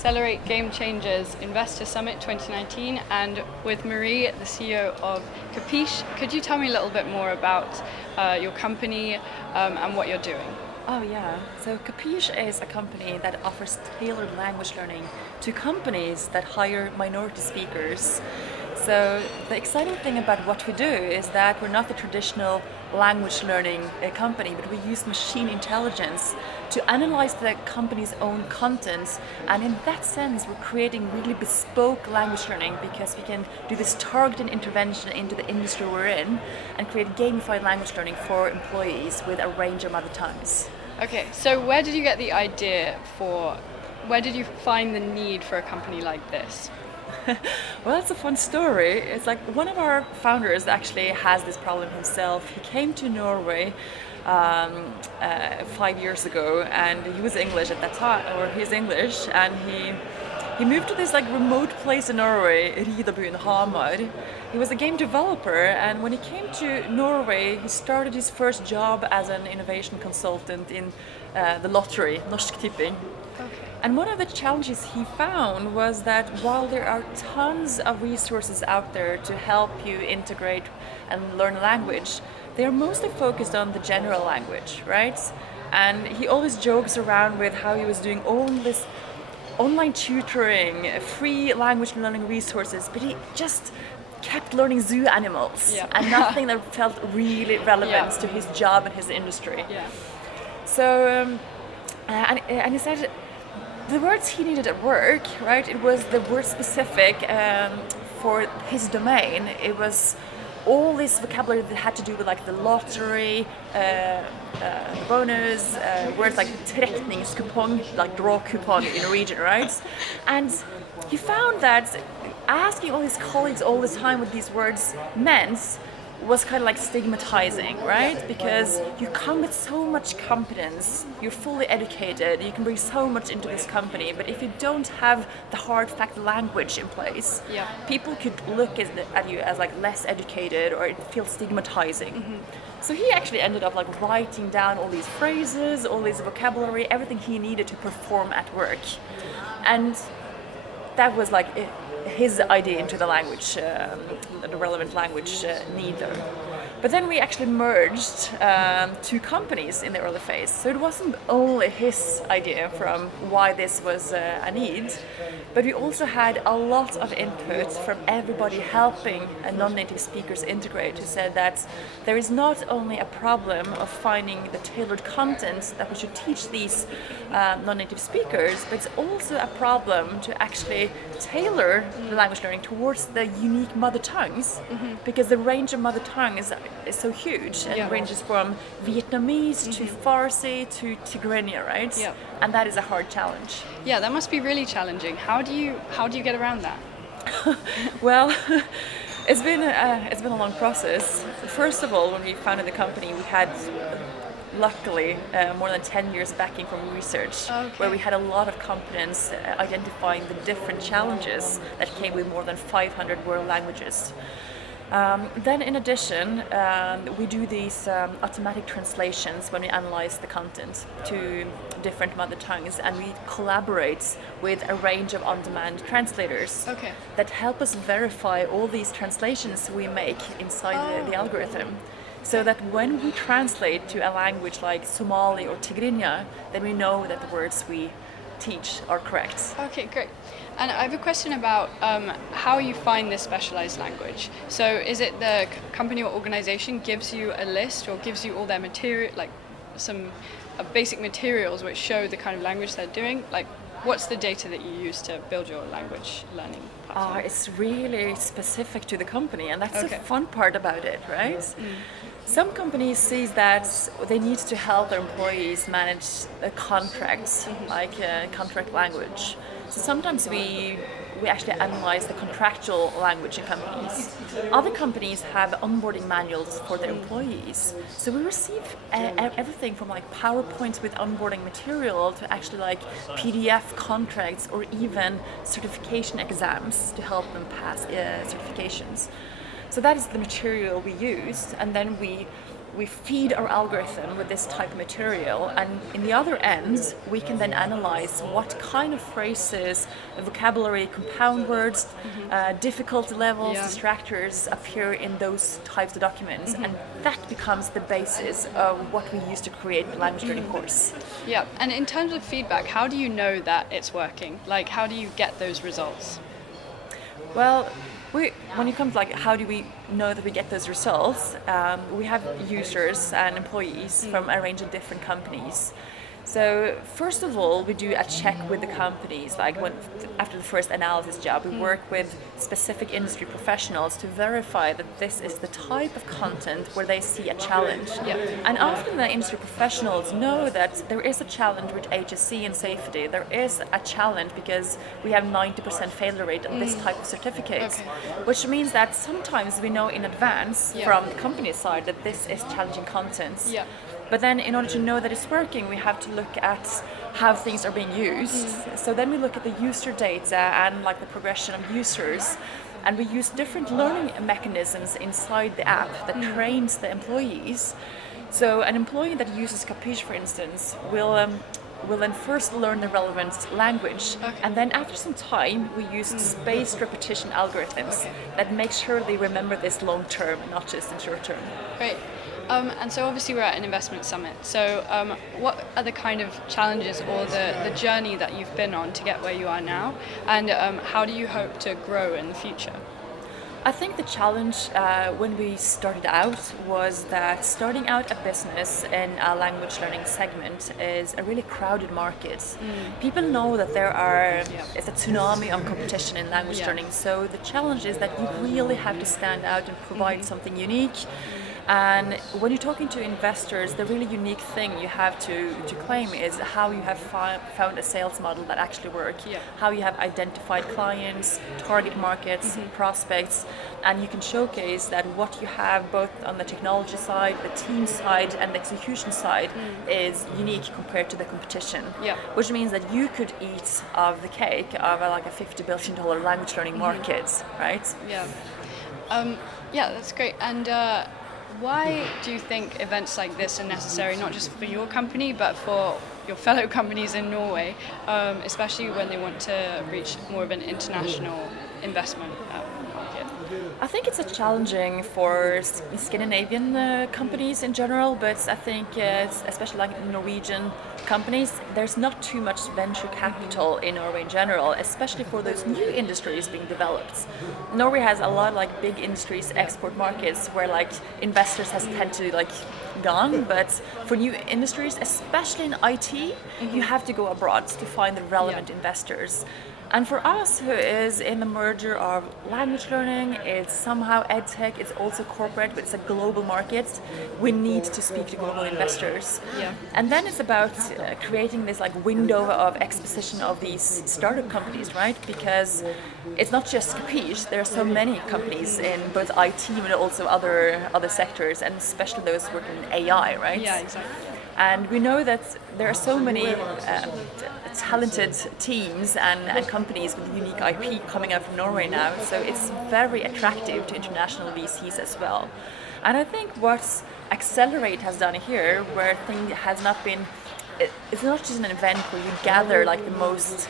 Accelerate Game Changers Investor Summit 2019, and with Marie, the CEO of Capeesh. Could you tell me a little bit more about your company and what you're doing? Oh yeah, so Capeesh is a company that offers tailored language learning to companies that hire minority speakers. So the exciting thing about what we do is that we're not the traditional language learning company, but we use machine intelligence to analyze the company's own content, and in that sense we're creating really bespoke language learning because we can do this targeted intervention into the industry we're in and create gamified language learning for employees with a range of mother tongues. Okay, so where did you find the need for a company like this? Well, it's a fun story. It's like one of our founders actually has this problem himself. He came to Norway 5 years ago, and he was English at that time, or he's English, and he moved to this like remote place in Norway, Ridabuen, Hamar. He was a game developer, and when he came to Norway, he started his first job as an innovation consultant in the lottery, Norsk Tipping. Okay. And one of the challenges he found was that while there are tons of resources out there to help you integrate and learn a language, they are mostly focused on the general language, right? And he always jokes around with how he was doing all this online tutoring, free language learning resources, but he just kept learning zoo animals and nothing that felt really relevant to his job and his industry. Yeah. So, and he said the words he needed at work, right? It was the word specific for his domain. It was all this vocabulary that had to do with like the lottery, bonus, words like trekningskupong, like draw coupon in Norwegian, right? And he found that asking all his colleagues all the time what these words meant was kind of like stigmatizing, right? Because you come with so much competence, you're fully educated, you can bring so much into this company, but if you don't have the hard fact language in place, people could look at you as like less educated, or it feels stigmatizing. Mm-hmm. So he actually ended up like writing down all these phrases, all this vocabulary, everything he needed to perform at work. And that was like his idea into the language, the relevant language need though. But then we actually merged two companies in the early phase. So it wasn't only his idea from why this was a need, but we also had a lot of input from everybody helping non-native speakers integrate, who said that there is not only a problem of finding the tailored content that we should teach these non-native speakers, but it's also a problem to actually tailor the language learning towards the unique mother tongues, because the range of mother tongue is so huge, and it ranges from Vietnamese to Farsi to Tigrinya, right? Yeah. And that is a hard challenge. Yeah, that must be really challenging. How do you get around that? Well, it's been a long process. First of all, when we founded the company, we had luckily more than 10 years backing from research, where we had a lot of competence identifying the different challenges that came with more than 500 world languages. Then in addition, we do these automatic translations when we analyze the content to different mother tongues, and we collaborate with a range of on-demand translators that help us verify all these translations we make inside the algorithm. So that when we translate to a language like Somali or Tigrinya, then we know that the words we teach are correct. Okay, great. And I have a question about how you find this specialized language. So is it the company or organization gives you a list, or gives you all their material, like some basic materials which show the kind of language they're doing? Like, what's the data that you use to build your language learning platform? It's really specific to the company, and that's the fun part about it, right? Some companies see that they need to help their employees manage contracts, like contract language. So sometimes we actually analyze the contractual language in companies. Other companies have onboarding manuals for their employees. So we receive everything from like PowerPoints with onboarding material to actually like PDF contracts, or even certification exams to help them pass certifications. So that is the material we use, and then we we feed our algorithm with this type of material, and in the other end, we can then analyze what kind of phrases, vocabulary, compound words, difficulty levels, Yeah. distractors appear in those types of documents, and that becomes the basis of what we use to create the language learning course. Yeah, and in terms of feedback, how do you know that it's working? Like, how do you get those results? Well, when it comes like how do we know that we get those results, we have users and employees from a range of different companies. So first of all, we do a check with the companies. Like after the first analysis job, we work with specific industry professionals to verify that this is the type of content where they see a challenge. Yeah. And often the industry professionals know that there is a challenge with HSC and safety. There is a challenge because we have 90% failure rate on this type of certificate, Okay. which means that sometimes we know in advance Yeah. from the company side that this is challenging content. Yeah. But then in order to know that it's working, we have to look at how things are being used. So then we look at the user data and like the progression of users. And we use different learning mechanisms inside the app that trains the employees. So an employee that uses Capeesh, for instance, will then first learn the relevant language, and then after some time we use spaced repetition algorithms that make sure they remember this long term, not just in short term. Great. And so obviously we're at an investment summit. So what are the kind of challenges or the journey that you've been on to get where you are now? And how do you hope to grow in the future? I think the challenge when we started out was that starting out a business in a language learning segment is a really crowded market. People know that it's a tsunami of competition in language learning, so the challenge is that you really have to stand out and provide something unique. And when you're talking to investors, the really unique thing you have to claim is how you have found a sales model that actually works, how you have identified clients, target markets, prospects, and you can showcase that what you have both on the technology side, the team side, and the execution side is unique compared to the competition, which means that you could eat of the cake of like a $50 billion language learning market, right? Yeah. Yeah, that's great. And why do you think events like this are necessary, not just for your company, but for your fellow companies in Norway, especially when they want to reach more of an international investment market? I think it's challenging for Scandinavian companies in general, but I think especially like Norwegian companies, there's not too much venture capital in Norway in general, especially for those new industries being developed. Norway has a lot of like big industries, export markets, where like investors has tend to like gone, but for new industries, especially in IT, you have to go abroad to find the relevant investors. And for us, who is in the merger of language learning, it's somehow edtech, it's also corporate, but it's a global market, we need to speak to global investors. And then it's about creating this like window of exposition of these startup companies, right? Because it's not just Capeesh, there are so many companies in both IT but also other sectors, and especially those working in AI, right? Yeah, exactly. And we know that there are so many talented teams and companies with unique IP coming out from Norway now, so it's very attractive to international VCs as well. And I think what Accelerate has done here, where thing has not been, it's not just an event where you gather like the most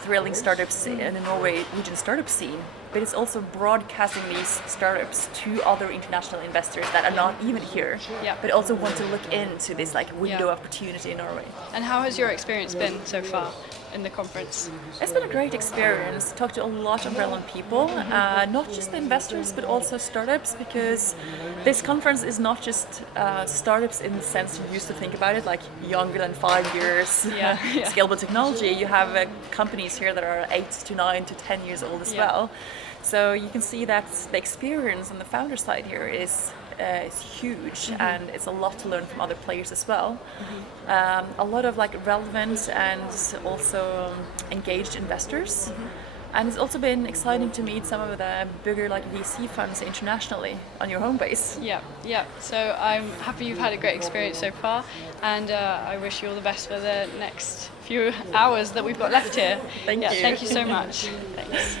thrilling startups in the Norway region startup scene, but it's also broadcasting these startups to other international investors that are not even here, but also want to look into this like window of opportunity in Norway. And how has your experience been so far in the conference? It's been a great experience. Talked to a lot of relevant people, not just the investors, but also startups, because this conference is not just startups in the sense you used to think about it, like younger than 5 years, scalable technology. You have companies here that are 8 to 9 to 10 years old as well. So you can see that the experience on the founder side here is huge, and it's a lot to learn from other players as well. A lot of like relevant and also engaged investors. And it's also been exciting to meet some of the bigger like VC funds internationally on your home base. Yeah. So I'm happy you've had a great experience so far, and I wish you all the best for the next few hours that we've got left here. Thank you. Thank you so much. Thanks.